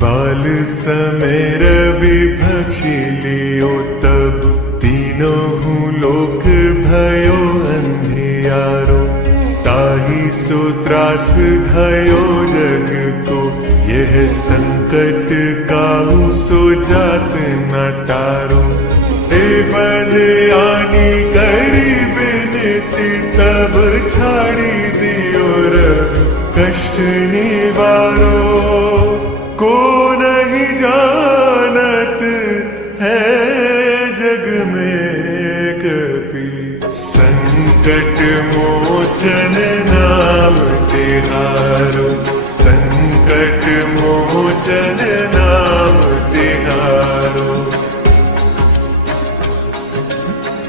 बाल समय रवि भक्षी लियो तब तीनों हूँ लोक भयो अंधियारो। ताही सो त्रास भयो जग को यह संकट काहू सो जात न टारो। एवं आनी करी बिनती तब छाड़ी दियो रवि कष्ट निवारो। को नहीं जानत है जग में कपि संकट मोचन नाम तिहारो। संकट मोचन नाम तिहारो।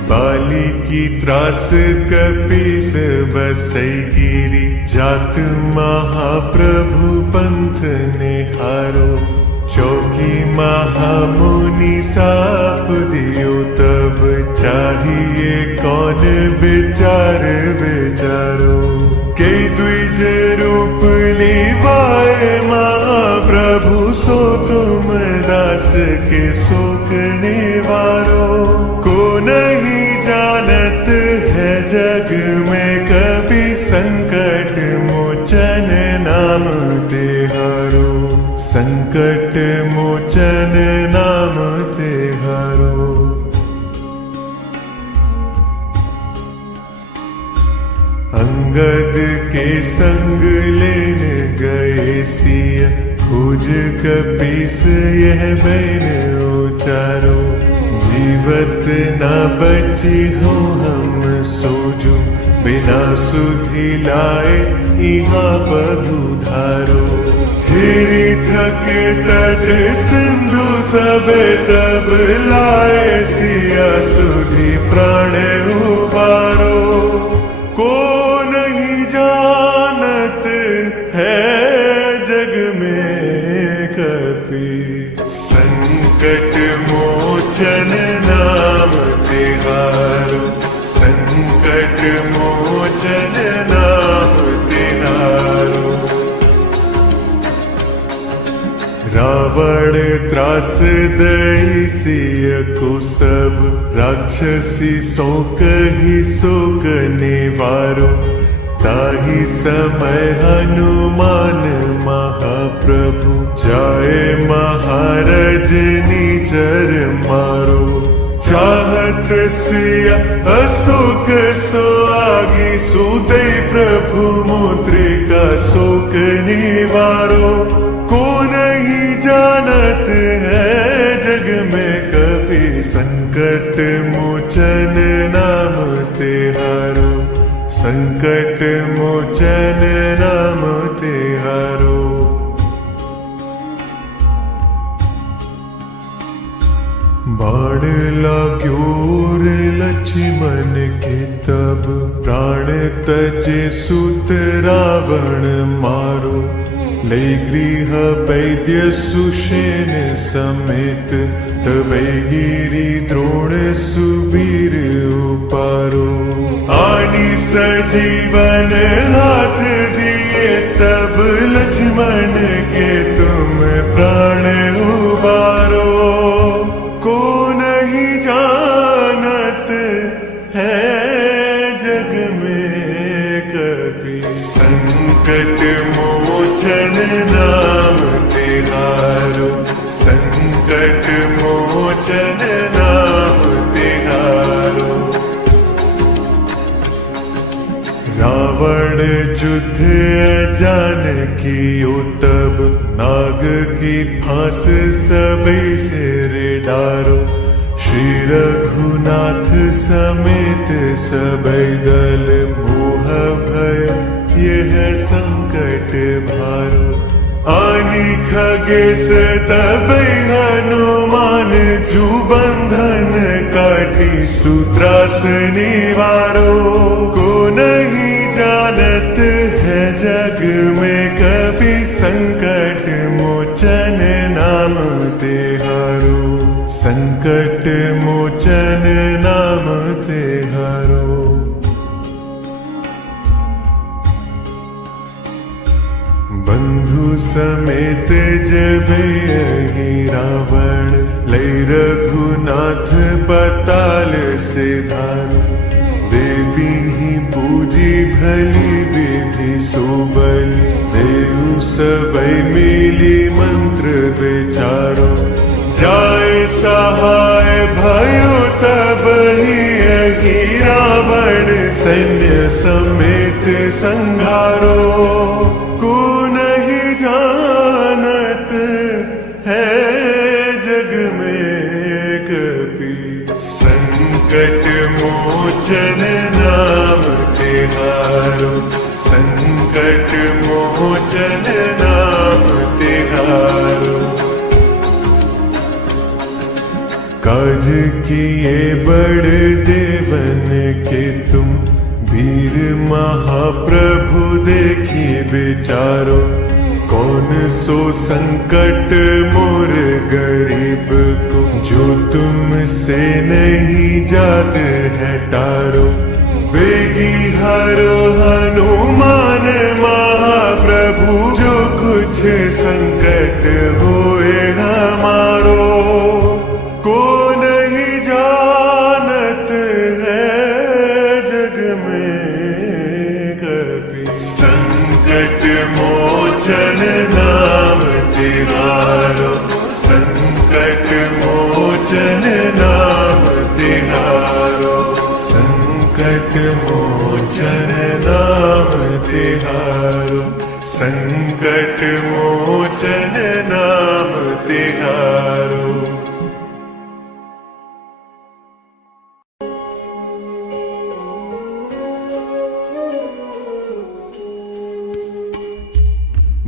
बाली की त्रास कपीस बसई गिरी जात महाप्रभु पंथ निहारो। चौकी महामुनि साप दियो तब चाहिए कौन विचार विचारो। के द्विज रूप लीवाए महाप्रभु सो तुम दास के शोक निवारो। को नहीं जानत है जग में कभी संकट मोचन नाम तिहारो। संकट मोचन नाम तिहारो। अंगद के संग लेन गए सिया कुज कपीस यह बैन उचारो। जीवत न बची हो हम सोजो बिना सुधि लाए यहाँ पगुधारो। हिरी थक तट सिंधु सब तब लाए सिया सुधि प्राण उबारो। को नहीं जानत है जग में कपि संकट मोचन नाम तिहारो। संकट मोचन नाम तिहारो। रावण त्रास दई सिय को सब राक्षसी सो कही शोक निवारो। ताही समय हनुमान महाप्रभु जाए महाराज निचर मारो। चाहत सिया अशोक सो आगी सुदय प्रभु मुद्रिका शोक निवारो। को नहीं जानत है जग में कपि संकट मोचन नाम तिहारो। संकट मोचन नाम तिहारो। बाण लाग्योर लक्ष्मण के तब प्राण तजे सुत रावण मारो। ले गृह वैद्य सुषेण समेत तबै गिरी द्रोण सुवीर उपारो। आनी सजीवन हाथ दिए तब लक्ष्मण के तुम प्राण उबारो। को नहीं जानत है जग में कपि संकट मोचन नाम तिहारो। संकट मोचन नाम तिहारो। रावण युद्ध जान कियो तब नाग की फांस सबे सिर डारो। श्री रघुनाथ समेत सबे दल मोह भय यह संकट भारो। आनी खगेश तबै हनुमान जू बंधन काटी सूत्रास निवारो। को नहीं जानत है जग में कभी संकट मोचन नाम तिहारो। संकट मोचन नाम तिहारो। बंधु समेत जबे अहि रावण लई रघुनाथ पताल से धारो देवी पूजी भली विधि सुबली देहु सबई मिली मंत्र विचारो जाय सहाय भयो तब ही अहि रावण सैन्य समेत संघारो को नहीं जानत है जग में कपि संकट मोचन नाम तिहारो संकट मोचन नाम तिहारो काज किए बड़ देवन के तुम वीर महाप्रभु देखी विचारो कौन सो संकट मोर गरीब को जो तुमसे नहीं जात है टारो बेगी हरो हनुमान महाप्रभु जो कुछ संकट होए हमारो को नहीं जानत है जग में कभी संकट मोचन नाम तिहारो संकट मोचन नाम तिहारो संकट मोचन नाम तिहारो संकट मोचन नाम तिहारो।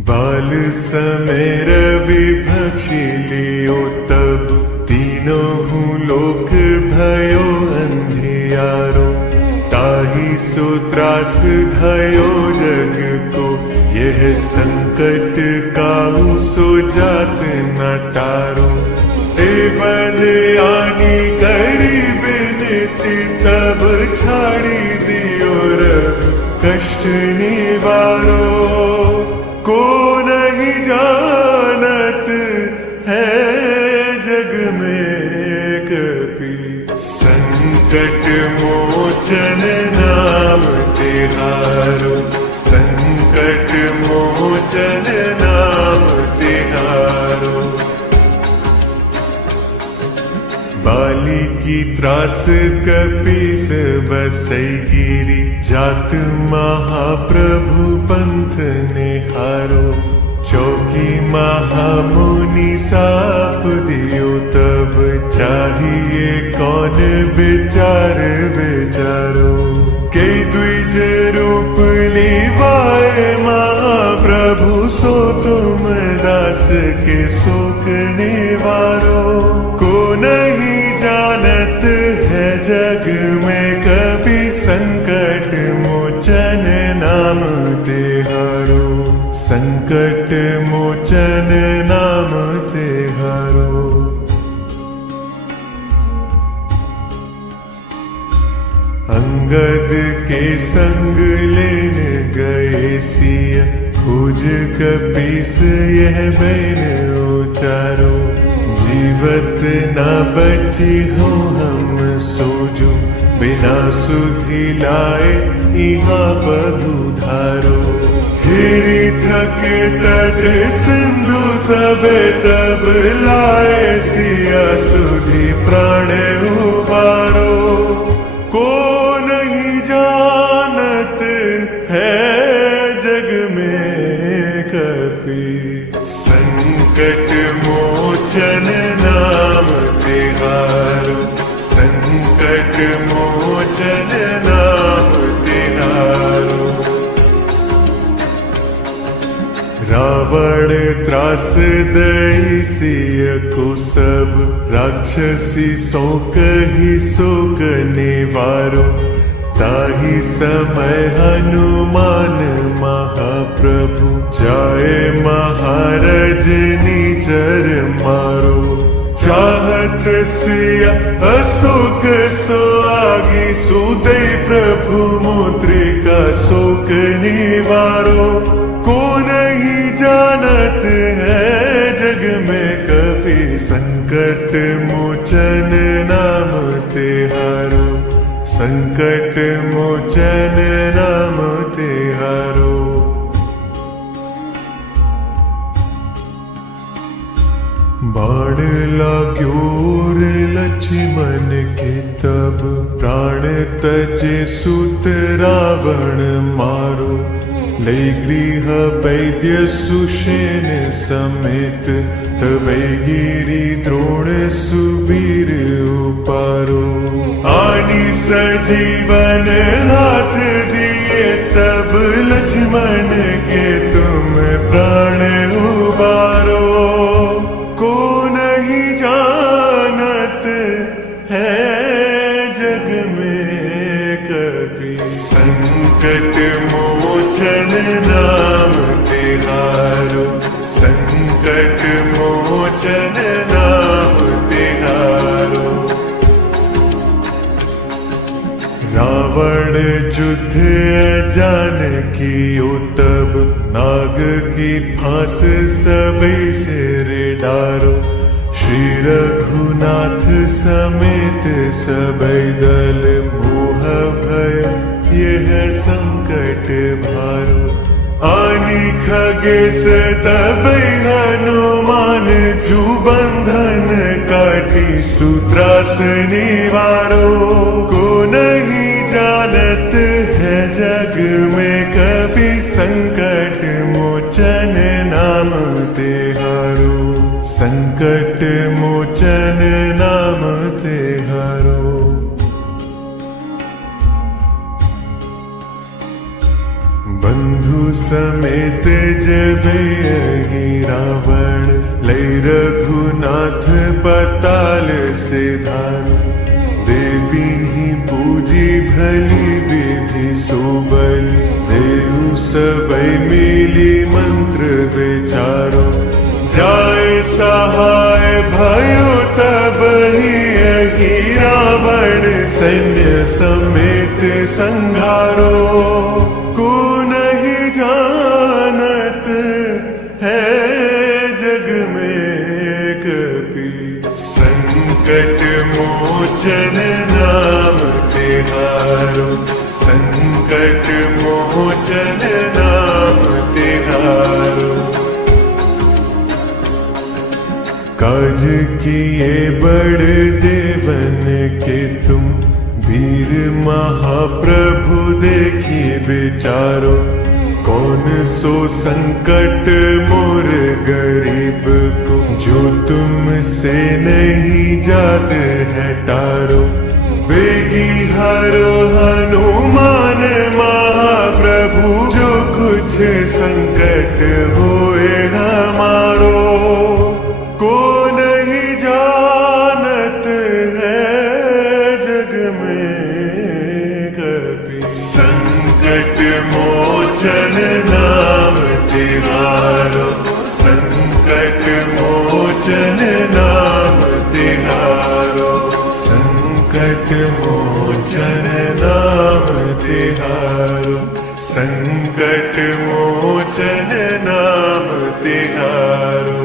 बाल समय रवि भक्षी लियो तब तीनों लोक भयो अंधियारो ताहि सो त्रास भयो जग को यह संकट काहू सो जात न टारो एवं आनी करी बिनती तब छाड़ी दियो रब कष्ट निवारो को नहीं जानत है जग में कभी संकट मोचन नाम तिहारो संकट मोचन नाम तिहारो बाली की त्रास कपीस बसई गिरी जात महाप्रभु पंथ निहारो चौकी महामुनि साप दियो तब चाहिए कौन विचार विचारो के द्विज रूप लीवाए महाप्रभु सो तुम दास के शोक निवारो को नहीं जानत है जग में कभी संकट मोचन नाम तिहारो संकट मोचन नाम तिहारो। अंगद के संग लेने गए सिया खोज कपीस यह बैन उचारो जीवत न बची हो हम सोजो बिना सुधि लाए यहाँ बबुधारो हिरी थक तट सिंधु सबे तब लाए सिया सुधि प्राण उबारो को नहीं जानत है जग में कभी संकट मोचन नाम तिहारो संकट मोचन नाम तिहारो रावण त्रास दई सिय को सब राक्षसी शोक ही शोक निवारो ताहि समय हनुमान महाप्रभु जाए महाराज निचर मारो चाहत सिया अशोक सो आगी सुदय प्रभु मुद्रिका शोक निवारो को नहीं जाना संकट मोचन नाम तिहारो। बाण लाग्यो रे लक्ष्मण के तब, प्राण तजे सुत रावण मारो। ले गृह वैद्य सुषेण समेत, तबै गिरि द्रोण सुबीर उपारो। आनी सजीवन हाथ दिए तब, लक्ष्मण के तुम प्राण उबारो। को नहीं जानत है जग में कभी, संकट मोचन नाम तिहारो। संकट मोचन नाम तिहारो। रावण युद्ध जानकी तब, नाग की फांस सबे सिर डारो। श्री रघुनाथ समेत सबे दल, मोह भय यह संकट भारो। आनी खगेश तबै हनुमान, जू बंधन काटी सूत्रास निवारो। को नहीं जानत है जग में कभी, संकट मोचन नाम तिहारो। संकट मोचन नाम तिहारो। बंधु समेत जब यही रावण, ले रघुनाथ पताल से धारो। देवी पूजी भली विधि सोबली, देहु सबै मिली मंत्र विचारो। जाय सहाय भयो तब ही रावण, सैन्य समेत संघारो। को नहीं जानत है जग में कभी, संकट मोचन नाम तिहारो। संकट मोचन नाम तिहारो। काज किए बड़ देवन के तुम, वीर महाप्रभु देखी विचारो। कौन सो संकट मोर गरीब को, जो तुमसे नहीं जात है टारो। बेगी हरो हनुमान महाप्रभु, जो कुछ संकट होए हमारो। को नहीं जानत है जग में कभी, संकट मोचन नाम तिहारो। संकट मोचन नाम तिहारो। संकट मोचन नाम तिहारो। संकट मोचन नाम तिहारो।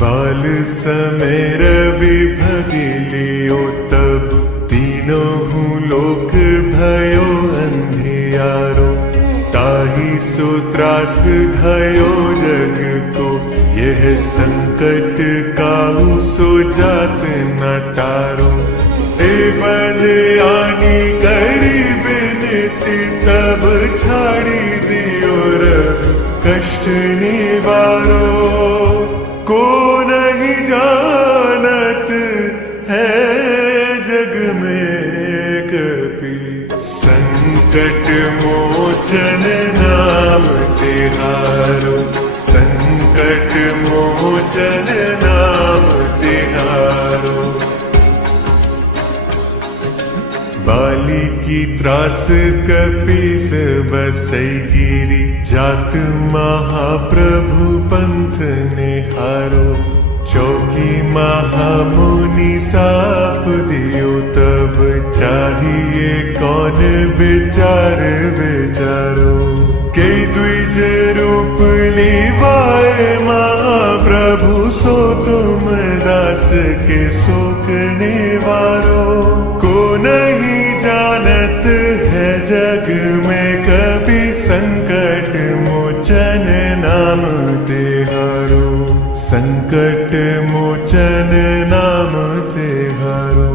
बाल समय रवि भगिलियो तब, तीनों लोक भयो अंधियारो। ताहि सो त्रास भयो जग को, यह संकट काहू सो जात न टारो। एवल आनी करी बिनती तब, छाड़ी दियो रब कष्ट निवारो। को नहीं जानत है जग में कभी, संकट मोचन नाम तिहारो। संकट मोचन नाम तिहारो। बाली की त्रास कपीस बसई गिरी, जात महाप्रभु पंथ निहारो। चौकी महामुनि साप दियो तब, चाहिए कौन विचार विचारो। के द्विज रूप महाप्रभु सो तुम दास के शोक निवारो। को नहीं जानत है जग में कभी संकट मोचन नाम तिहारो। संकट मोचन नाम तिहारो।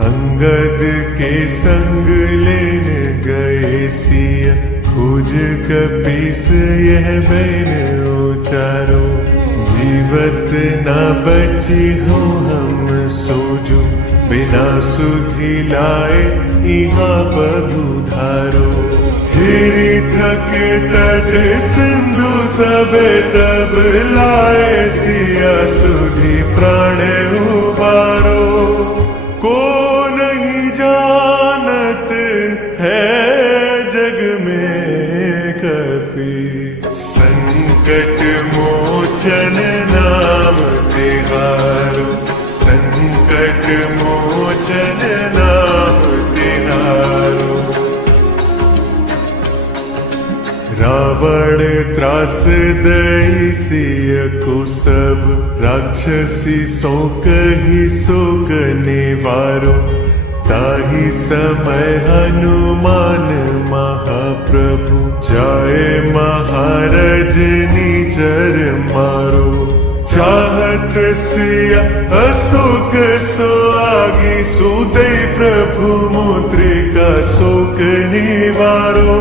अंगद के संग लेने गए सिया खोज कपीस यह बैन उचारो। जीवत न बची हो हम सोजो बिना सुधि लाए यहाँ पगुधारो। हिरी थक तट सिंधु सब तब लाए सिया सुधि प्राण उबारो। को नहीं जानत है जग में कभी संकट मोचन नाम तिहारो। संकट मोचन नाम तिहारो। रावण त्रास दई सिय को सब राक्षसी सो कही शोक निवारो। ताही समय हनुमान महाप्रभु जाए महाराज निचर मारो। चाहत सिया अशोक सो आगी सुदय प्रभु मुद्रिका शोक निवारो।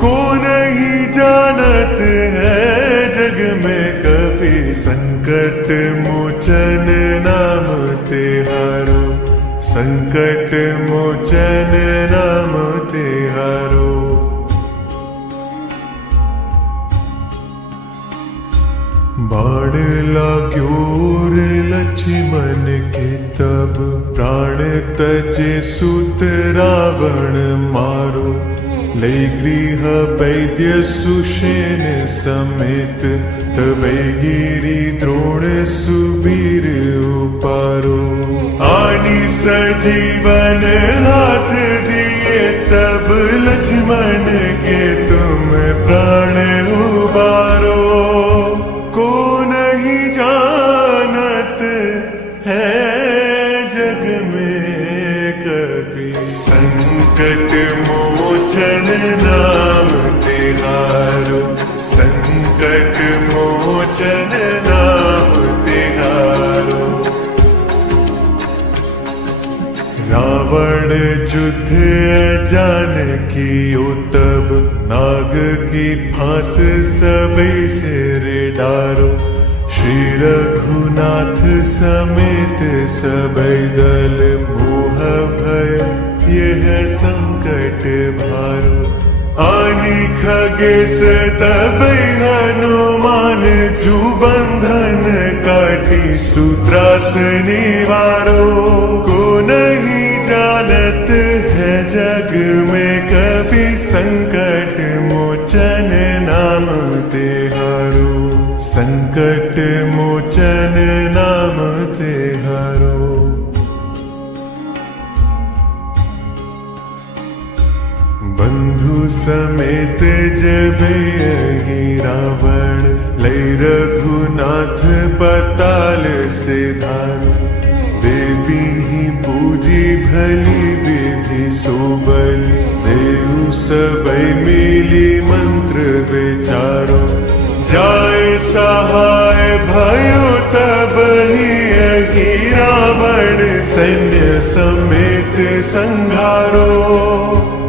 को नहीं जानत है जग में कभी संकट मोचन नाम तिहारो। संकट मोचन नाम तिहारो। बाण लाग्योर लक्ष्मण के तब प्राण तजे सुत रावण मारो। ले गृह वैद्य सुषेण समेत तबै गिरि द्रोण सुबीर उपारो। आनी सजीवन हाथ दिए तब लक्ष्मण के तुम प्राण उबारो। को नहीं जानत है जग में कभी संकट मोचन नाम तिहारो। संकट मोचन नाम तिहारो। रावण युद्ध जानकी तब नाग की फांस सबे सिर डारो। श्री रघुनाथ समेत सबे दल मोह भय यह संकट भारो। आनी खगेश तबै हनुमान जू बंधन काटी सूत्रास निवारो। को नहीं जानत है जग में कभी संकट मोचन नाम तिहारो। संकट मोचन नाम तिहारो। बंधु समेत जब यही रावण ले रघुनाथ पताल से धारो। देवी पूजी भली विधि सोबली देहु सबई मिली मंत्र विचारो। जाए सहाय भयो तब ही रावण सैन्य समेत संघारो।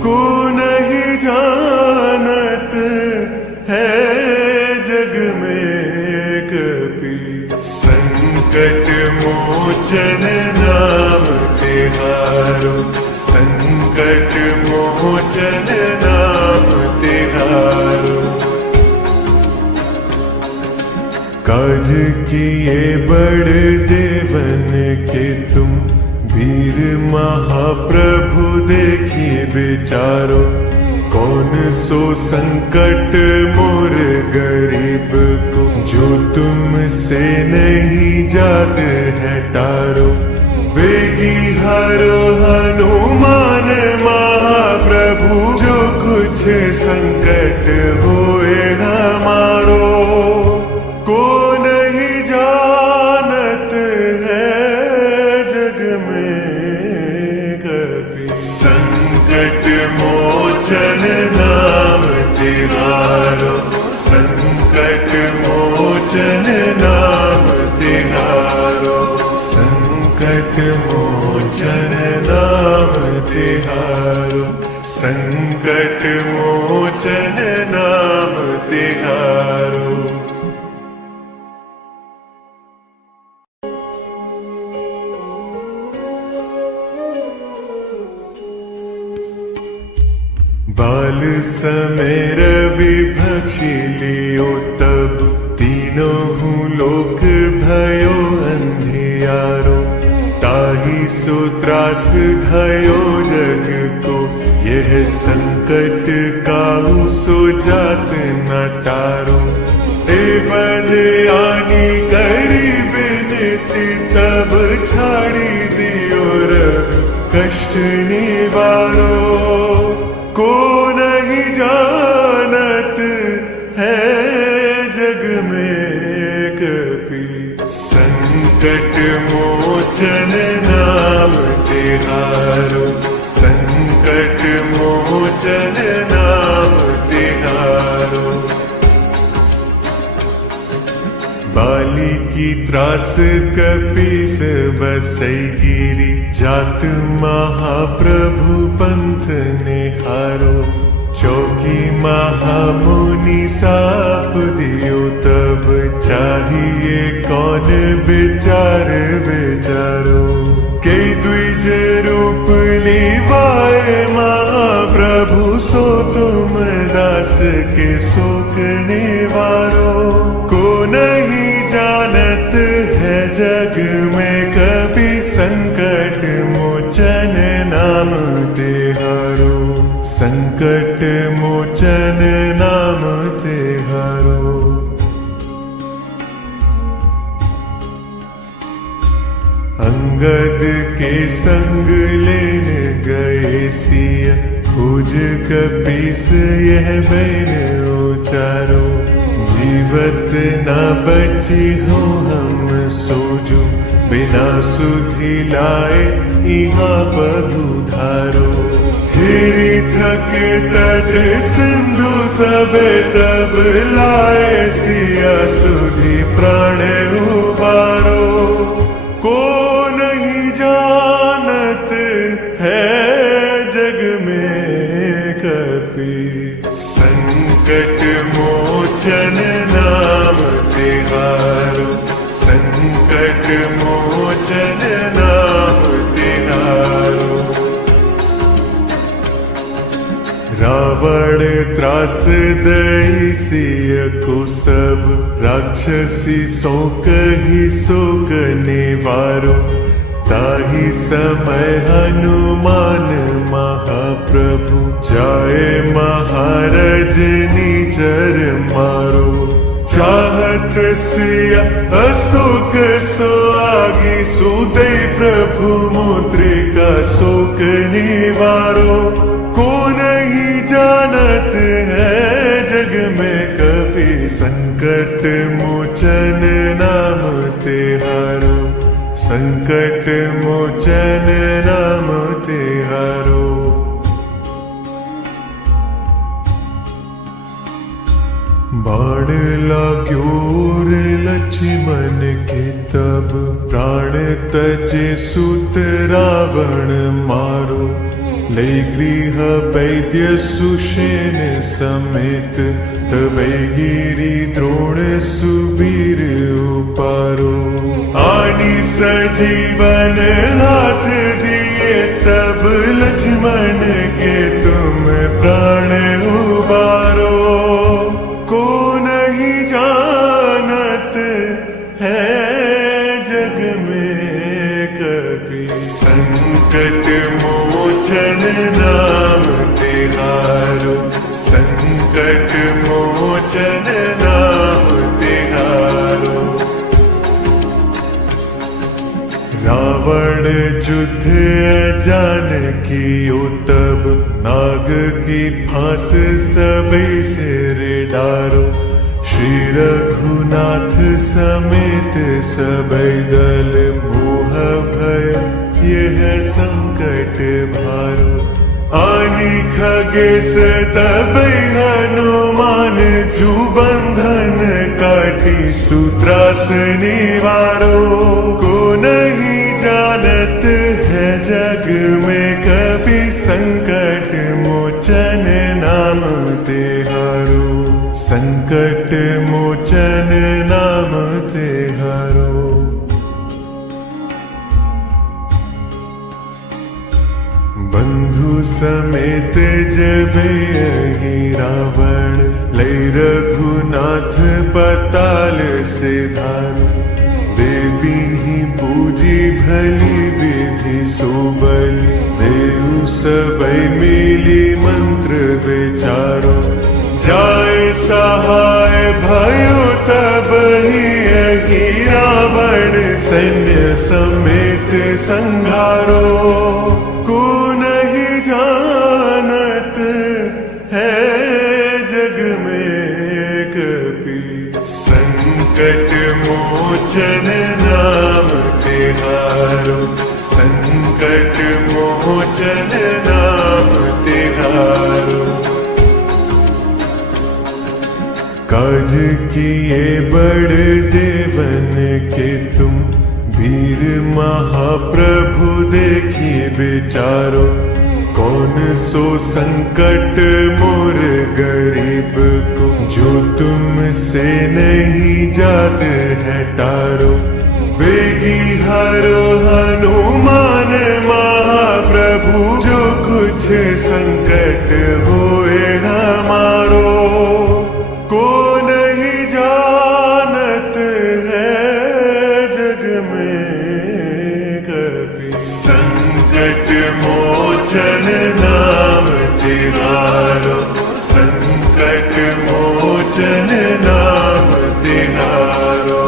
को नहीं जानत है जग में कभी संकट मोचन नाम तिहारो। संकट मोचन नाम तिहारो। काज किए बड़ देवन के तुम वीर महाप्रभु देखिए विचारो। कौन सो संकट मोर गरीब को जो तुमसे नहीं जात है टारो। बेगी हरो हनुमान महाप्रभु जो कुछ संकट होए हमारो, को नहीं जानत है जग में कभी। संकट मोचन नाम तिहारो, संकट मोचन नाम तिहारो, संकट मोचन नाम तिहारो, संकट मोचन नाम तिहारो। बाल समय रवि भक्षी लियो तब, तीनों लोक भयो अंधियारो, ताहि सो त्रास भयो जग को, यह संकट काहू सो जात न टारो। एवं आनी करी बिनती तब, छाड़ी दियो रवि कष्ट निवारो, को नहीं जानत है जग में कभी। संकट मोचन नाम तिहारो, संकट मोचन नाम तिहारो। बाली की त्रास कपीस बसई गिरी, जात महाप्रभु पंथ निहारो, चौकी महामुनि साप दियो तब, चाहिए कौन विचार विचारो। कई द्विज रूप लीवाए महाप्रभु, सो तुम दास के शोक निवारो, को नहीं जानत है जग में कभी। संकट मोचन नाम तिहारो, संकट मोचन नाम तिहारो। अंगद के संग लेन गए सिया, खोज कपीस यह बैन उचारो, जीवत न बची हो हम सोजो, बिना सुधि लाए यहाँ पगुधारो। हिरी थक तट सिंधु सबे तब, लाए सिया सुधि प्राण उबारो, को नहीं जानत है जग में कभी। संकट मोचन नाम तिहारो, संकट मोचन नाम तिहारो। रावण त्रास दई सिय को सब, राक्षसी सो कही शोक निवारो, ताहि समय हनुमान महाप्रभु, जाए महाराज निचर मारो। चाहत सिया अशोक सो आगी, सुदय प्रभु मुद्रिका शोक निवारो, को नहीं जानत है जग में कभी। संकट मोचन नाम तिहारो, संकट मोचन नाम तिहारो। बाण लाग्यो रे लक्ष्मण के तब, प्राण तजे सुत रावण मारो, ले गृह वैद्य सुषेण समेत, तबै गिरी द्रोण सुबीर उपारो। आनी सजीवन हाथ दिए तब, लक्ष्मण के तुम प्राण उबारो, को नहीं जानत है जग में कभी। संकट मोचन नाम तिहारो, संकट मोचन नाम तिहारो। रावण जुध जान कियो तब नाग की फांस सबे सिर डारो। श्री रघुनाथ समेत सबे दल मोह भय यह संकट भारो। आनी खगेश तबै हनुमान जू बंधन काटी सूत्रास निवारो। को नहीं जानत है जग में कभी संकट मोचन नाम तिहारो। संकट मोचन नाम तिहारो। बंधु समेत जब यही रावण लय रघुनाथ पताल सिधारो। बेबीन्ही पूजी भली विधि सोबली देहु सबै मिली मंत्र विचारो। जाय सहाय भयो तब ही यही रावण सैन्य समेत संघारो। को नहीं जानत है जग में कभी संकट मोचन नाम तिहारो। संकट मोचन नाम तिहारो। काज किए बड़ देवन के तुम वीर महाप्रभु देखी विचारो। कौन सो संकट मोर गरीब को जो तुमसे नहीं जात है टारो। बेगी हरो हनुमान महाप्रभु जो कुछ संकट होए हमारो। को नहीं जानत है जग में कभी संकट मोचन नाम तिहारो। संकट मोचन नाम तिहारो।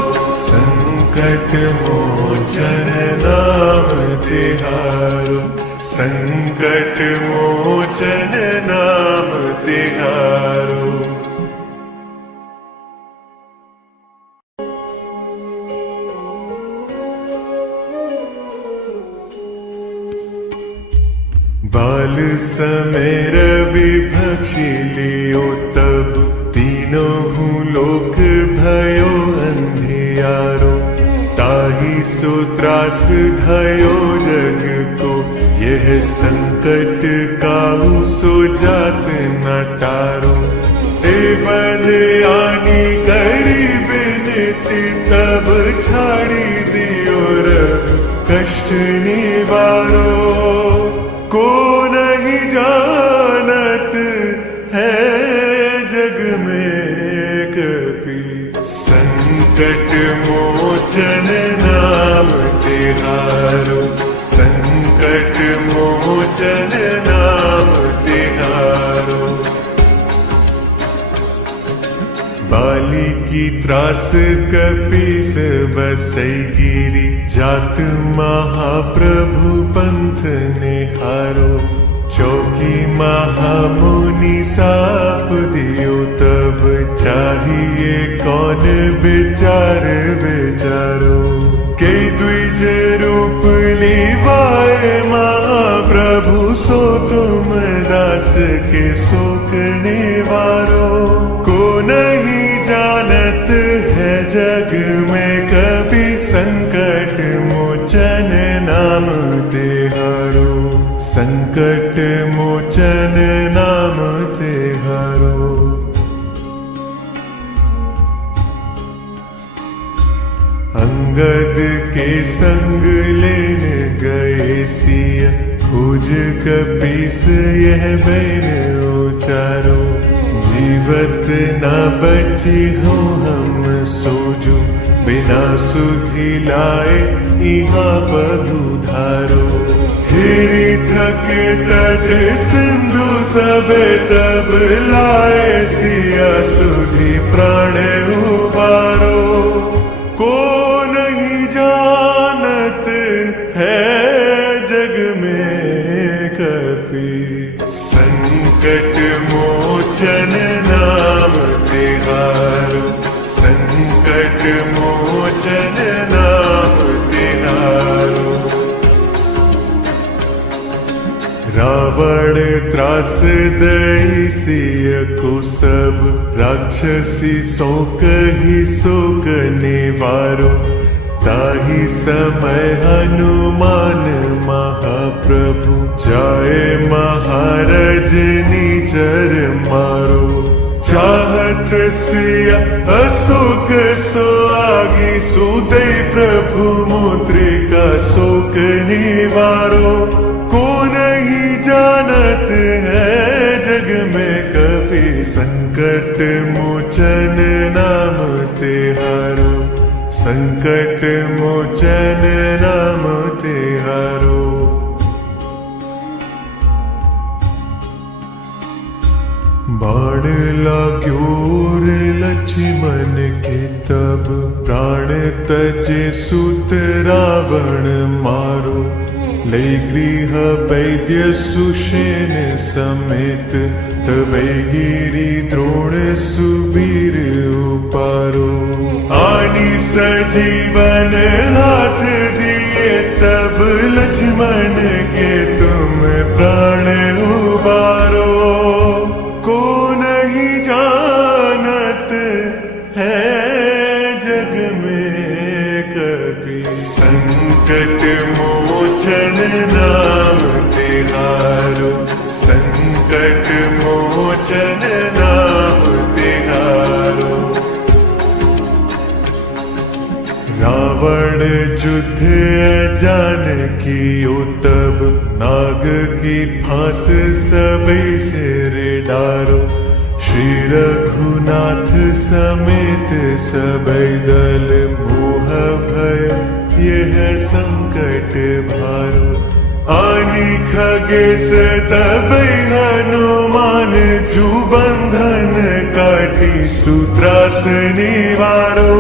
संकट मोचन नाम तिहारो। संकट मोचन नाम तिहारो। बाल समय रवि भक्षी लियो तब तीनों लोक भयो अंधियारो। ताहि सो त्रास भयो जग को यह संकट काहू सो जात न टारो। एवं आनी करी बिनती तब छाड़ी दियो रब कष्ट निवारो। को नहीं जानत है जग में कभी संकट मोचन नाम तिहारो। संकट मोचन नाम तिहारो। बाली की त्रास कपीस बसई गिरी जात महाप्रभु पंथ निहारो। चौकी महामुनि साप दियो तब चाहिए कौन विचार विचारो। के द्विज रूप लीवाए महाप्रभु सो तुम दास के शोक निवारो। को नहीं जानत है जग में कभी संकट मोचन नाम तिहारो। संकट मोचन नाम तिहारो। अंगद के संग लेने गए सिया खोज कपीस यह बैन उचारो। जीवत न बची हो हम सोजो बिना सुधि लाए इहा पगुधारो। हिरी थक तट सिंधु सबे तब लाए सिया सुधि प्राण उबारो। को नहीं जानत है मोचन नाम तिहारो, संकट मोचन नाम तिहारो। रावण त्रास दई सिय को सब, राक्षसी सो कही शोक निवारो। ताहि समय हनुमान महाप्रभु, जाए महाराज निचर मारो। चाहत सिया अशोक सो आगी, सुदय प्रभु मुद्रिका शोक निवारो। को नहीं जानत है जग में कपि, संकट मोचन नाम तिहारो, संकट मोचन नाम तिहारो। बाण लाग्यो रे लक्ष्मण के तब, प्राण तजे सुत रावण मारो। ले गृह वैद्य सुषेण समेत, तबै गिरि द्रोण सुबीर उपारो। आनी सजीवन हाथ दिए, तब लक्ष्मण के तुम प्राण उबारो। को नहीं जानत है जग में कपि, संकट मोचन नाम तिहारो, संकट मोचन नाम तिहारो। रावण युद्ध जानकी तब, नाग की फांस सबे सिर डारो। श्री रघुनाथ समेत सबे दल, मोह भय यह संकट भारो। आनी खगेश तबै हनुमान, जू बंधन काटी सूत्रास निवारो।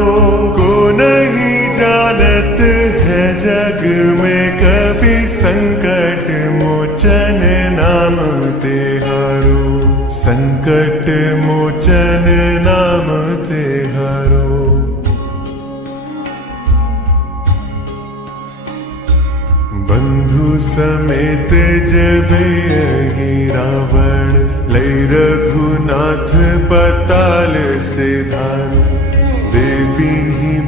को नहीं जानत है जग में कपि, संकट मोचन नाम तिहारो, संकट मोचन नाम तिहारो। बंधु समेत जब यही रावण, ले रघुनाथ पताल से धारो। देवी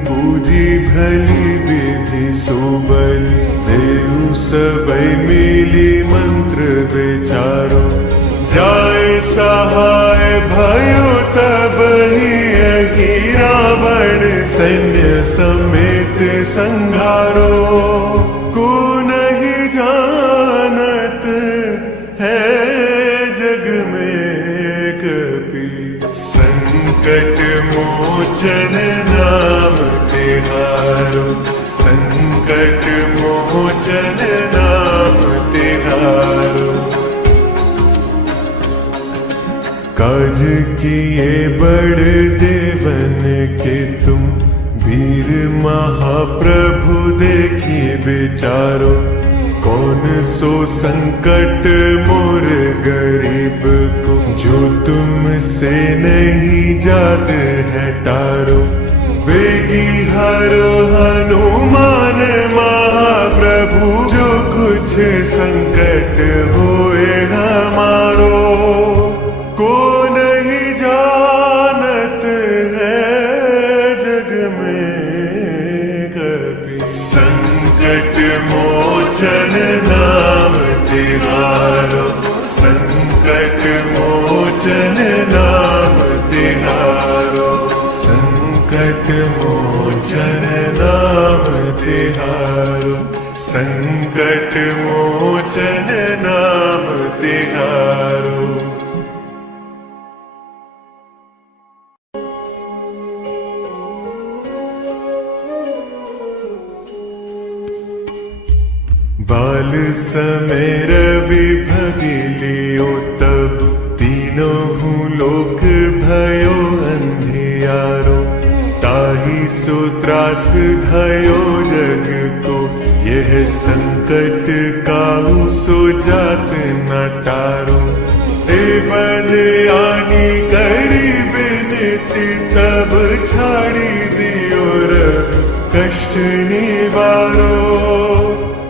पूजी भली विधि सोबली, देहु सबै मिली मंत्र विचारो। जाय सहाय भयो तब ही रावण, सैन्य समेत संघारो। को नहीं जानत है जग में कपि, संकट मोचन नाम तिहारो, संकट मोचन नाम तिहारो। काज किए बड़ देवन के तुम, वीर महाप्रभु देखी विचारो। कौन सो संकट मोर गरीब को, जो तुमसे नहीं जात है टारो। बेगी हरो हनुमान महाप्रभु, जो कुछ संकट होए हमारो। को नहीं जानत है जग में कपि, संकट मोचन नाम तिहारो, संकट मोचन नाम तिहारो, संकट मोचन नाम तिहारो, संकट मोचन नाम तिहारो। बाल समय रवि भगिलियो तब, तीनों लोक भयो अंधियारो। ताहि सो त्रास भयो जग को, यह संकट काहू सो जात न टारो। एवल आनी तब छाड़ी दियो रब कष्ट निवारो।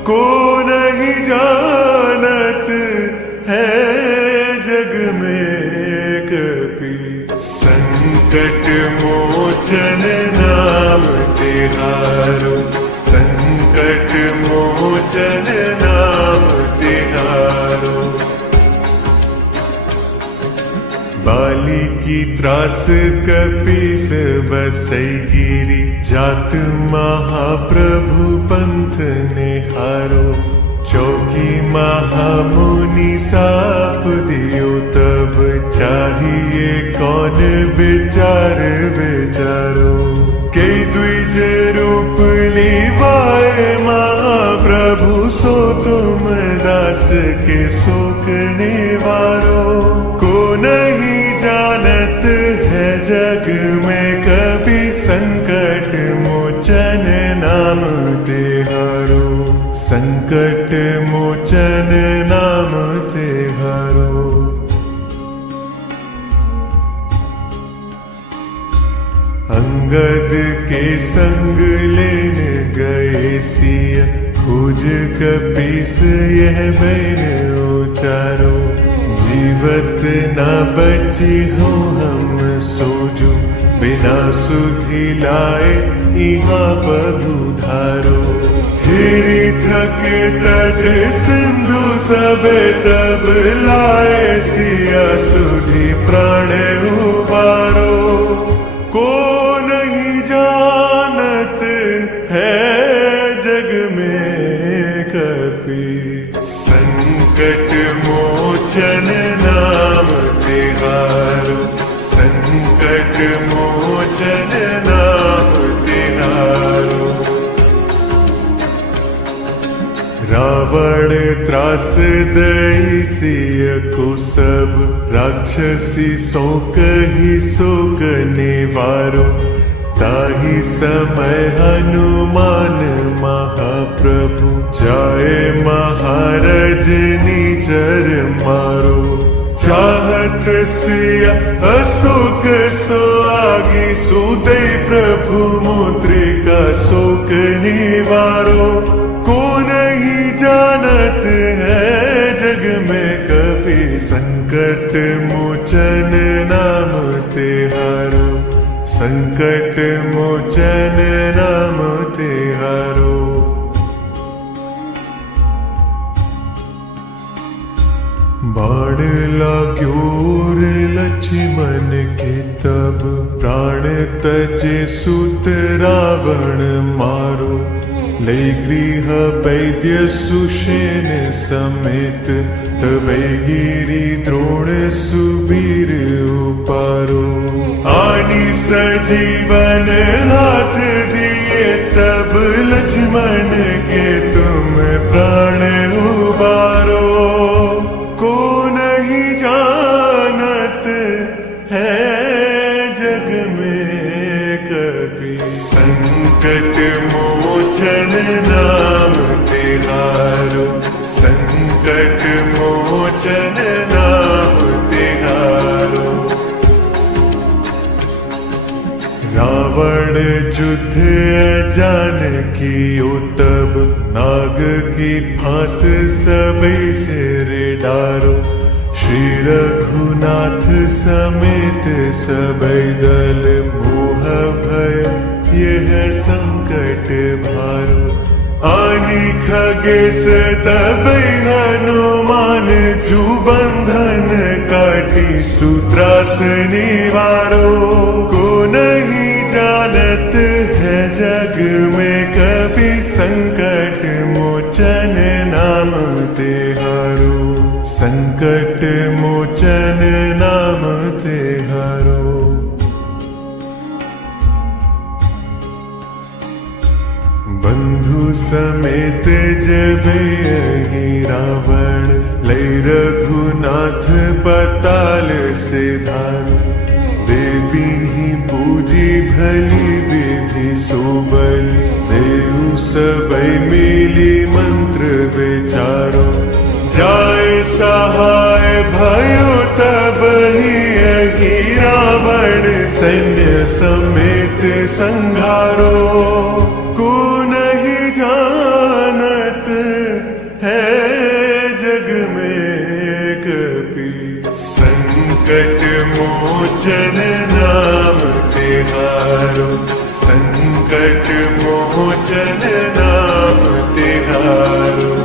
को नहीं जानत है जग में कभी, संकट मोचन नाम तिहारो, संकट मोचन नाम तिहारो। बाली की त्रास कपीस बसई गिरी, जात महाप्रभु पंथ निहारो। चौकी महामुनि साप दियो तब, चाहिए कौन विचार विचारो। के द्विज रूप लीवाए महाप्रभु, सो तुम दास के शोक निवारो। को नहीं जानत है जग में कभी, संकट मोचन नाम तिहारो, संकट मोचन नाम तिहारो। अंगद के संग लेने गए सिया, खोज कपीस यह बैन उचारो। जीवत न बची हो हम सोजो, बिना सुधि लाए यहाँ पगुधारो। हिरी थक तट सिंधु सब तब, लाए सिया सुधि प्राण उबारो। को नहीं जानत है जग में कभी, संकट मोचन नाम तिहारो, संकट मोचन नाम तिहारो। रावण त्रास दई सिय को सब, राक्षसी सो कही शोक निवारो। ताही समय हनुमान महाप्रभु, जाए महाराज निचर मारो। चाहत सिया अशोक सो आगी, सुदय प्रभु मुद्रिका शोक निवारो। को नहीं जानत है जग में कभी, संकट मोचन नाम तिहारो, संकट मोचन नाम तिहारो। बाण लाग्यो रे लक्ष्मण के तब, प्राण तजे सुत रावण मारो। ले गृह वैद्य सुषेण समेत, तबै गिरी द्रोण सुबीर उपारो। आनी सजीवन हाथ दिए तब, लक्ष्मण के तुम प्राण उबारो। को नहीं जानत है जग में कभी, संकट मोचन नाम तिहारो, संकट मोचन नाम तिहारो। रावण युद्ध जानकी तब, नाग की फांस सबे सिर डारो। श्री रघुनाथ समेत सबे दल, मोह भय यह संकट भारो। आनी खगेश तबै हनुमान, जू बंधन काटी सूत्रास निवारो। को नहीं जानत है जग में कभी, संकट मोचन नाम तिहारो, संकट मोचन नाम तिहारो। बंधु समेत जबे यही रावण, ले रघुनाथ पताल से धारो। देवी पूजी भली विधि सोबली, देहु सबई मिली मंत्र विचारो। जाय सहाय भयो तब ही रावण सैन्य समेत संघारो। को नहीं जानत है जग में कपि, संकट मोचन नाम तिहारो। संकट मोचन नाम तिहारो।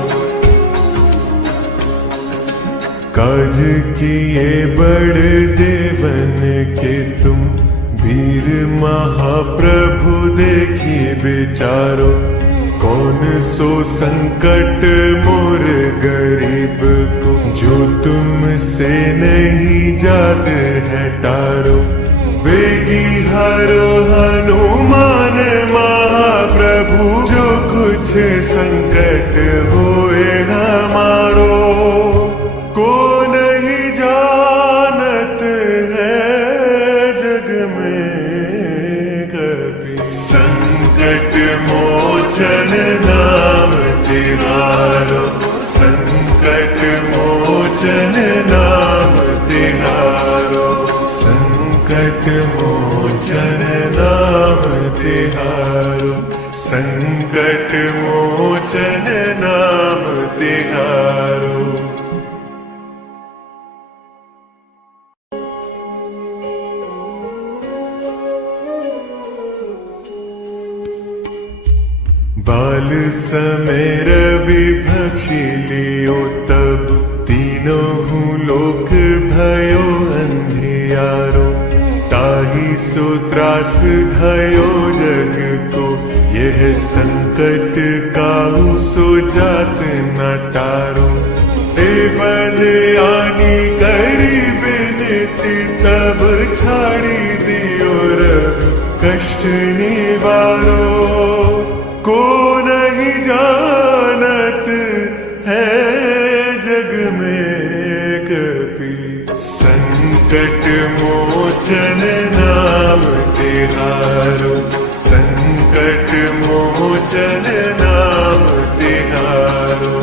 काज किए बड़ देवन के तुम, वीर महाप्रभु देखी विचारो। कौन सो संकट मोर गरीब को, जो तुमसे नहीं जात है टारो। बेगी हरो हनुमान महाप्रभु, जो कुछ संकट होए हमारो। को नहीं जानत है जग में कपि, संकट मोचन नाम तिहारो। संकट मोचन नाम तिहारो। संकट मोचन नाम तिहारो। संकट मोचन नाम तिहारो। बाल समय रवि भक्षी लियो तब, तीनों लोक भयो अंधियारो। ताहि सो त्रास भयो जग को, यह संकट काहू सो जात न टारो। देवन आनी करी बिनती, तब छाड़ी दियो रवि कष्ट निवारो। को नहीं जानत है जग में कपि, संकट मोचन नाम तिहारो। संकट मोचन नाम तिहारो।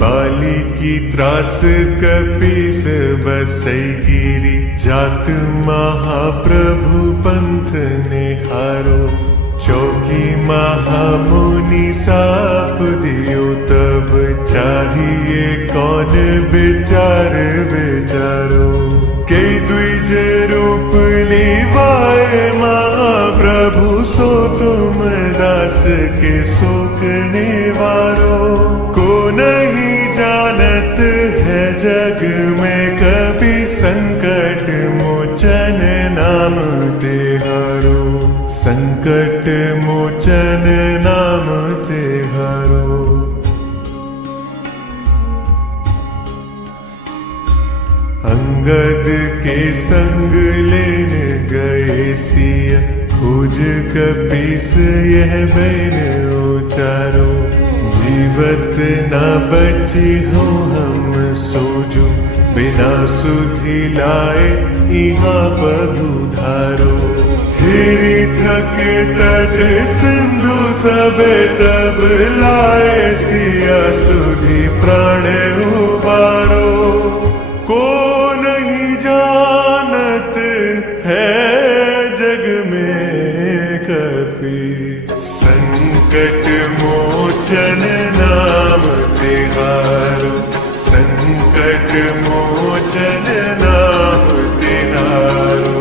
बाली की त्रास कपीस बसई गिरी, जात महाप्रभु पंथ निहारो। चौकी महामुनि साप दियो तब, चाहिए कौन विचार विचारो। के द्विज रूप लीवाए महाप्रभु, सो तुम दास के शोक निवारो। को नहीं जानत है जग में कपि, संकट मोचन नाम तिहारो। संकट मोचन नाम तिहारो। अंगद के संग लेन गए सिया, खोज कपीस यह बैन उचारो। जीवत न बची हो हम सोजो, बिना सुधि लाए यहाँ पगुधारो। हिरी थक तट सिंधु सबे, तब लाए सिया सुधि प्राण उबारो। को नहीं जानत है जग में कपि, संकट मोचन नाम तिहारो। संकट मोचन नाम तिहारो।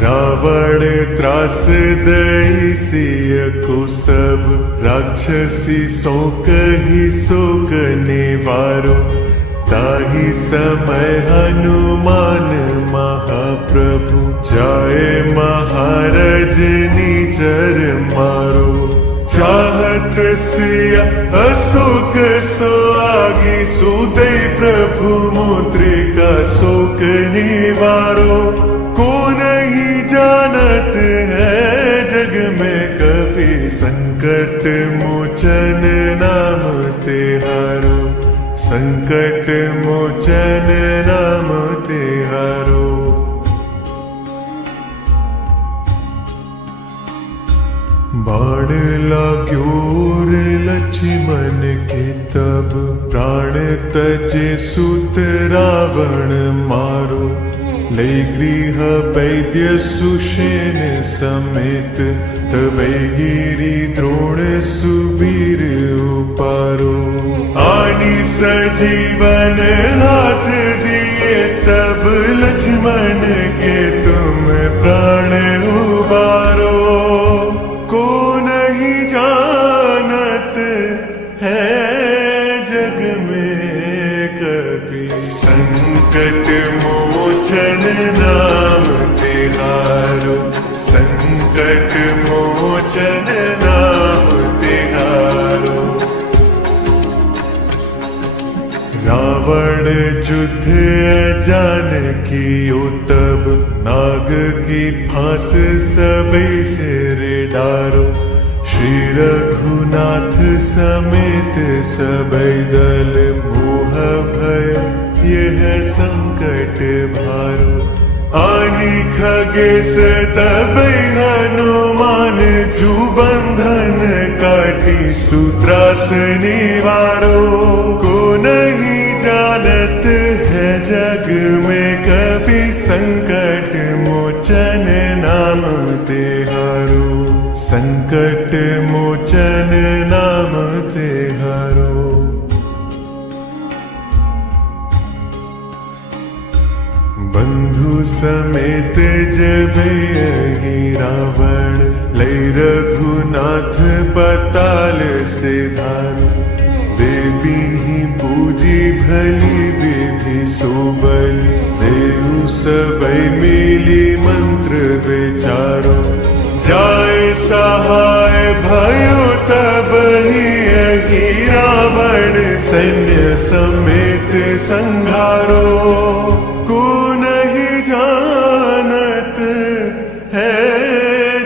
रावण त्रास दई सिय को सब, राक्षसी सो कही शोक निवारो। ताहि समय हनुमान महाप्रभु, जाए महाराज निचर मारो। चाहत सिया अशोक सो आगी, सुदय प्रभु मुद्रिका शोक निवारो। को नहीं जानत है जग में कपि, संकट मोचन नाम तिहारो। संकट मोचन नाम तिहारो। बाण लाग्यो रे लक्ष्मण के तब, प्राण तजे सुत रावण मारो। ले गृह वैद्य सुषेण समेत, तबै गिरि द्रोण सुबीर उपारो। आनी सजीवन हाथ दिए, तब लक्ष्मण के तुम प्राण उबारो। को नहीं जानत है जग में कभी, संकट मोचन नाम तिहारो। संकट मोचन नाम तिहारो। रावण युद्ध जानकियो तब, नाग की फांस सबे सिर डारो। श्री रघुनाथ समेत सबे दल, मोह भय यह संकट भारो। आनी खगेश तबै हनुमान, जू बंधन काटी सूत्रास निवारो। को नहीं जानत है जग में कभी, संकट मोचन नाम तिहारो। संकट मोचन नाम तिहारो। बंधु समेत जब यही रावण, ले रघुनाथ पताल सिधारो। देवी पूजी भली विधि सोबली, देहु सबै मिली मंत्र विचारो। जाय सहाय भयो तब ही रावण, सैन्य समेत संघारो। को नहीं जानत है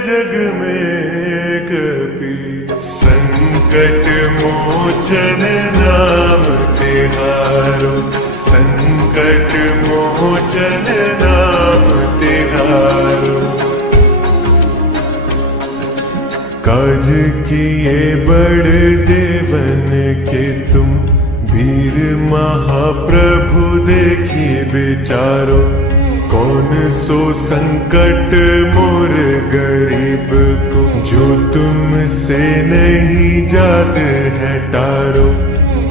जग में कभी, संकट मोचन नाम तिहारो। संकट मोचन नाम तिहारो। काज किए बड़ देवन के तुम, वीर महाप्रभु देखी विचारो। कौन सो संकट मोर गरीब को, जो तुमसे नहीं जात है टारो।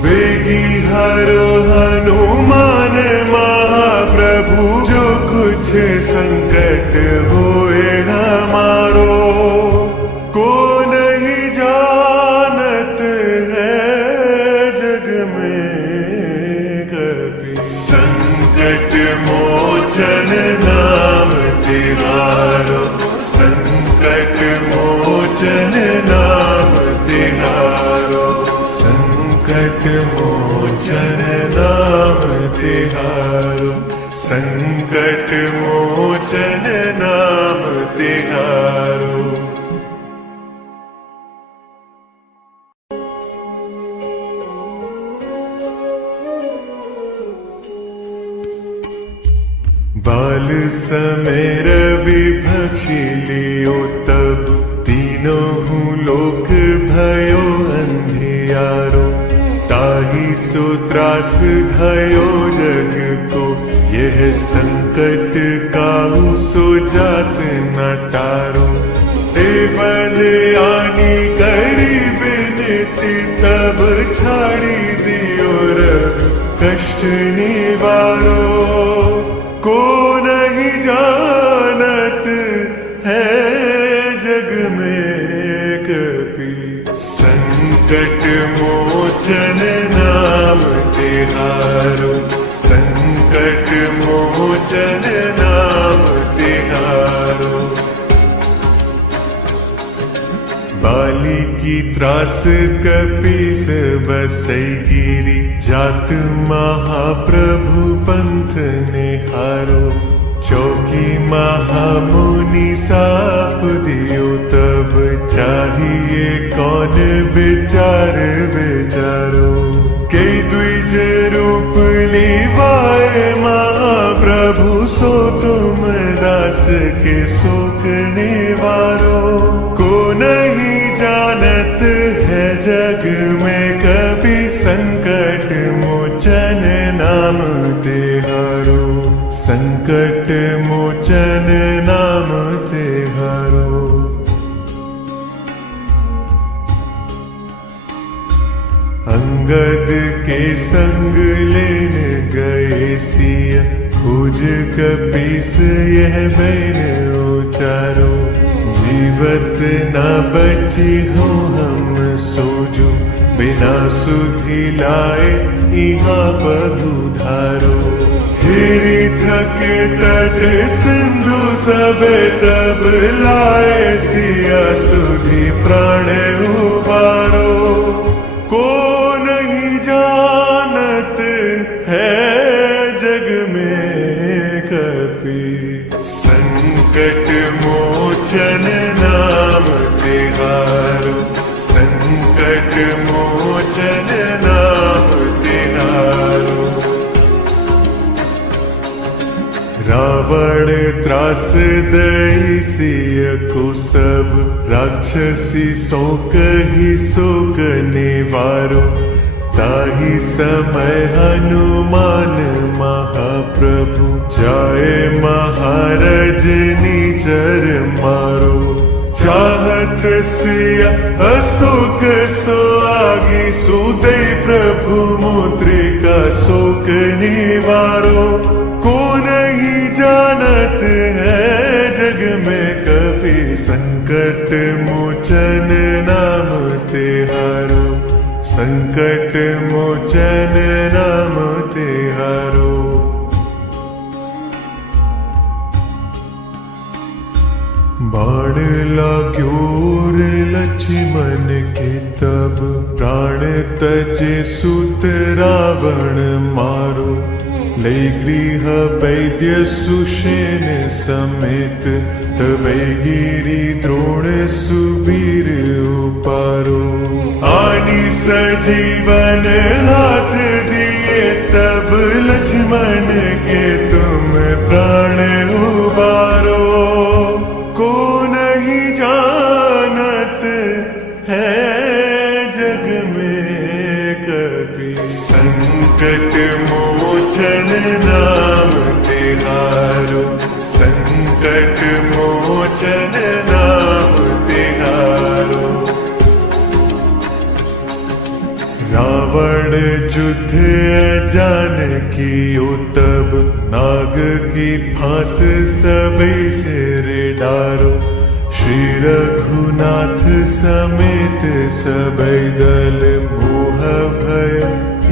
बेगी हरो हनुमान महाप्रभु, जो कुछ संकट होए हमारो। को नहीं जानत है जग में कभी, संकट मोचन नाम तिहारो। संकट मोचन नाम तिहारो। संकट मोचन नाम तिहारो। संकट मोचन नाम तिहारो। बाल समय रवि भक्षी लियो तब, तीनों लोक भयो अंधियारो। ताहि सो त्रास भयो जग को, यह संकट काहू सो जात न टारो। देवल आनी करी बिनती, तब छाड़ी दियो रघु कष्ट निवारो। को नहीं जानत है जग में कभी, संकट मोचन नाम तिहारो। संकट मोचन नाम तिहारो। बाली की त्रास कपीस बसई गिरी, जात महाप्रभु पंथ निहारो। चौकी महामुनि साप दियो तब, चाहिए कौन विचार विचारो। के द्विज रूप लीवाए महाप्रभु, सो तुम दास के शोक निवारो। को नहीं संकट मोचन नाम तिहारो। अंगद के संग लेने गए सिया, खोज कपीस यह बैन उचारो। जीवत न बची हो हम सोजो, बिना सुधि लाए यहाँ पगुधारो। हिरी थक तट सिंधु सब तब लाए सिया, सुधि प्राण उबारो। को नहीं जानत है जग में कपि, संकट मोचन नाम तिहारो। संकट मोचन नाम तिहारो। रावण त्रास दई सिय को सब, राक्षसी सो कही शोक निवारो। ताहि समय हनुमान महाप्रभु, जाए महाराज निचर मारो। चाहत सिया अशोक सो आगी, सुदय प्रभु मुद्रिका शोक निवारो। को नहीं जानत है जग में कपि, संकट मोचन नाम तिहारो। संकट मोचन नाम तिहारो। बाण लाग्योर लक्ष्मण के तब, प्राण तजे सुत रावण मारो। ले गृह वैद्य सुषेण समेत, तबै गिरि द्रोण सुबीर उपारो। आनि सजीवन हाथ दिए, तब लक्ष्मण के तुम प्राण उबारो। को नहीं जानत है जग में कपि, संकट मोचन नाम तिहारो। संकट मोचन नाम तिहारो। रावण युद्ध जानकी तब, नाग की फांस सबे सिर डारो। श्री रघुनाथ समेत सबे दल, मोह भय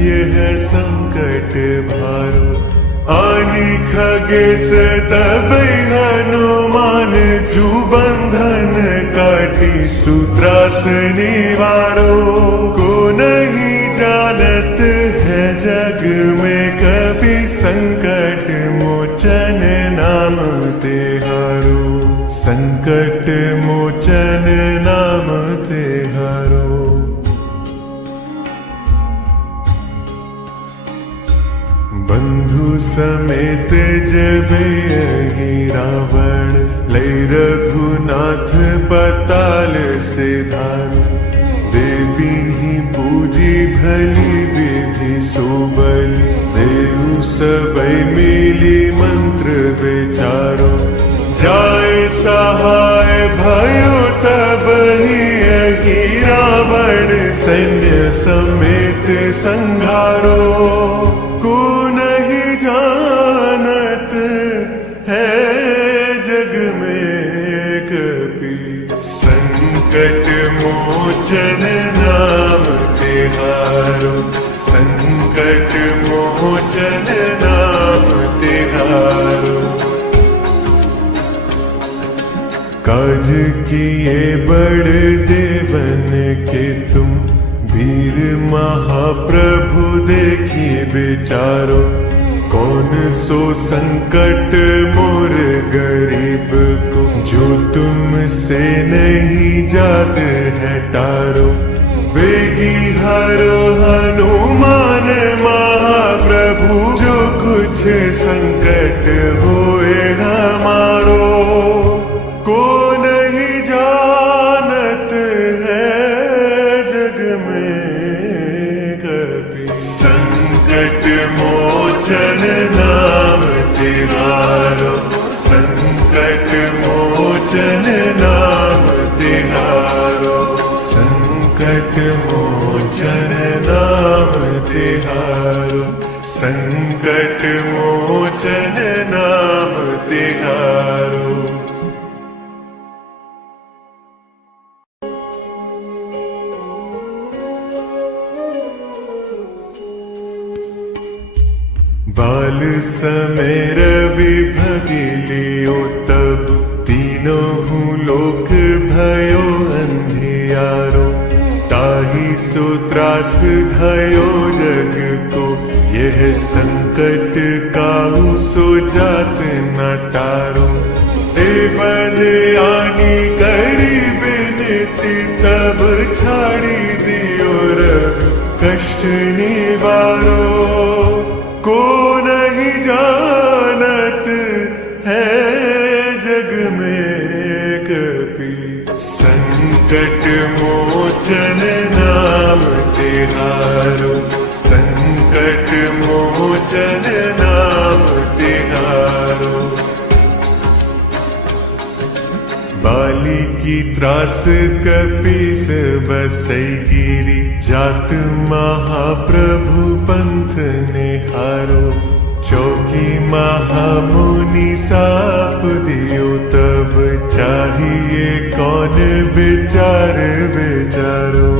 यह संकट भारो। आनि खगेश तबै हनुमान, जू बंधन काटी सूत्रास निवारो। को नहीं जानत है जग में कपि, संकट मोचन नाम तिहारो। संकट मोचन नाम तिहारो। बंधु समेत जब यही रावण, ले रघुनाथ पताल से धारो। देवी पूजी भली विधि सोबली, देहु सबै मिली मंत्र विचारो। जाय सहाय भयो तब ही रावण, सैन्य समेत संघारो। को नहीं जानत है जग में कपि, संकट मोचन नाम तिहारो। संकट मोचन नाम तिहारो। काज किए बड़ देवन के तुम, वीर महाप्रभु देखी विचारो। कौन सो संकट मोर गरीब को, जो तुमसे नहीं जात है टारो। बेगी हरो हनुमान महाप्रभु, जो कुछ संकट होए हमारो। को नहीं जानत है जग में कपि, संकट मोचन नाम तिहारो, संकट मोचन नाम तिहारो, संकट मोचन नाम तिहारो, संकट मोचन नाम तिहारो। बाल समय रवि भगिलियो तब, तीनों लोक भयो अंधियारो, ताहि सो त्रास भयो जग को, यह संकट काहू सो जात न टारो। एवं आनी करी बिनती तब, छाड़ी दियो रब कष्ट निवारो। को नहीं जानत है जग में कभी, संकट मोचन नाम तिहारो, संकट मोचन नाम तिहारो। बाली की त्रास कपीस बसई गिरी, जात महाप्रभु पंथ निहारो। चौकी महामुनि साप दियो तब, चाहिए कौन विचार विचारो।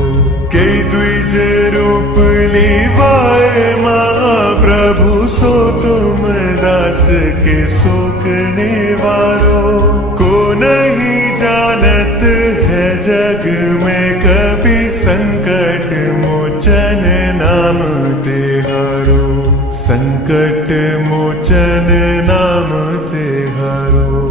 के द्विज रूप लीवाए महाप्रभु, सो तुम दास के शोक निवारो। को नहीं जानत है जग में कभी, संकट मोचन नाम तिहारो, संकट मोचन नाम तिहारो।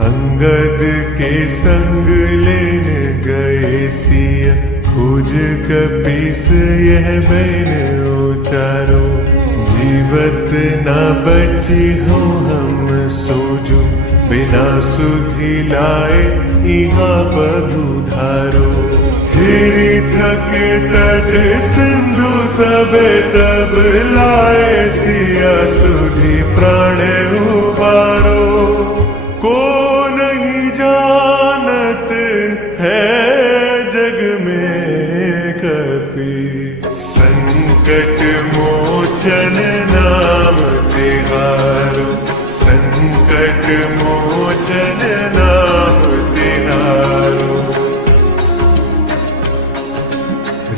अंगद के संग लेने गए सिया, खोज कपीस यह बैन उचारो। जीवत न बची हो हम सोजो, बिना सुधि लाए यहाँ पगुधारो। हिरी थक तट सिंधु सबे तब, लाए सिया सुधि प्राण उबारो। को नहीं जानत है जग में कभी, संकट मोचन नाम तिहारो, संकट मोचन नाम तिहारो।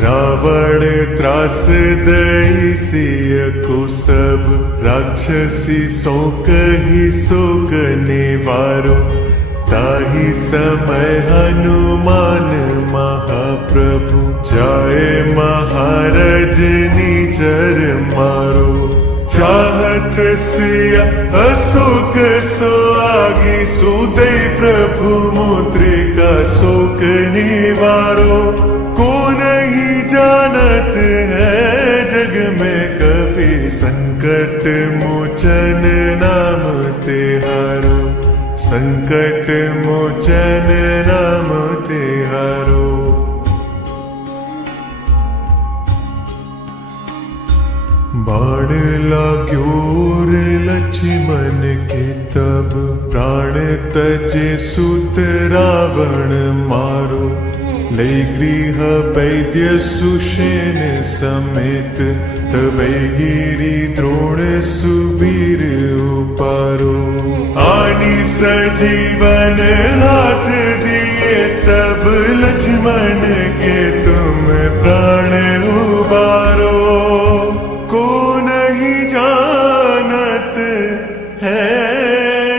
रावण त्रास दई सिय को सब, राक्षसी सो कही शोक निवारो। ताहि समय हनुमान महाप्रभु, जाए महाराज निचर मारो। चाहत सिया अशोक सो आगी, सुदय प्रभु मुद्रिका शोक निवारो। को नहीं जानत है जग में कभी, संकट मोचन नाम तिहारो, संकट मोचन नाम तिहारो। बाण लाग्यो रे लक्ष्मण के तब, प्राण तजे सुत रावण मारो। ले गृह वैद्य सुषेण समेत, तबै गिरी द्रोण सुबीर उपारो। आनी सजीवन हाथ दिए तब, लक्ष्मण के तुम प्राण उबारो। को नहीं जानत है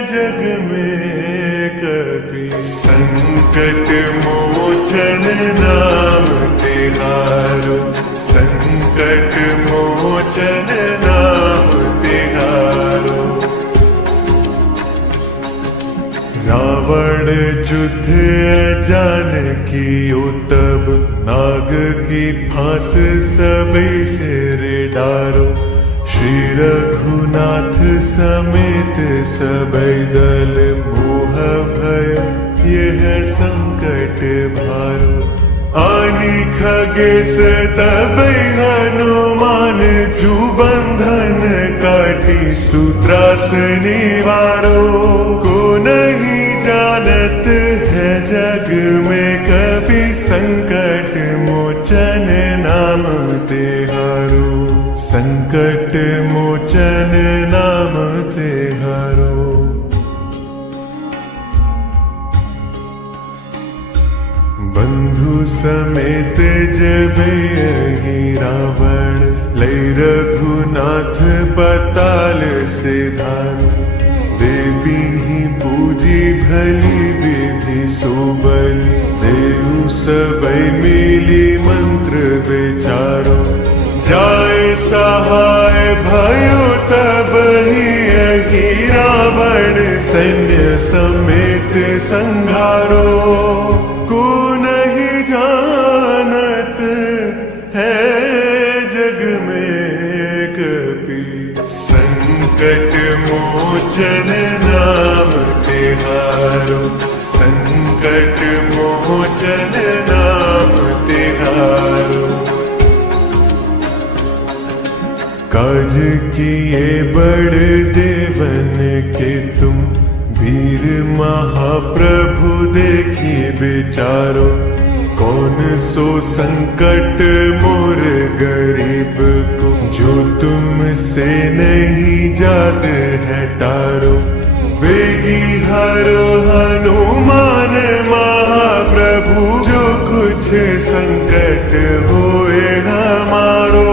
जग में कभी, संकट मोचन नाम तिहारो, संकट मोचन नाम तिहारो। रावण युद्ध जानकी तब, नाग की फांस सबे सिर डारो। श्री रघुनाथ समेत सबे दल, मोह भय यह संकट भारो। आनी खगेश तबै हनुमान जू बंधन काटी सूत्रास निवारो। को नहीं जानत है जग में कभी संकट मोचन नाम तिहारो। संकट मोचन नाम तिहारो। बंधु समेत जबै यही रावण लई रघुनाथ बताल सिधार। देवीनी पूजी भली विधि सोबल देहु सबई मिली मंत्र विचारो। जाय सहाय भयो तब ही यही रावण सैन्य समेत संघारो। को नहीं जानत है जग में कभी संकट मोचन नाम तिहारो। संकट मोचन नाम तिहारो। काज किए बड़ देवन के तुम वीर महाप्रभु देखी विचारो। कौन सो संकट मोर गरीब को जो तुमसे नहीं जात है टारो। बेगी हरो हनुमान महाप्रभु जो कुछ संकट होए हमारो।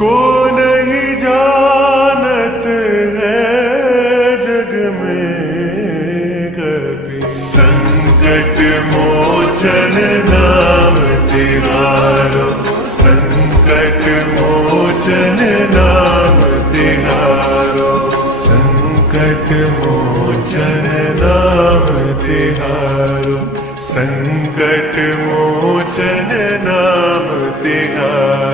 को नहीं जानत है जग में कभी संकट मोचन नाम तिहारो। संकट मोचन नाम तिहारो। संकट मोचन नाम तिहारो। संकट मोचन नाम तिहारो।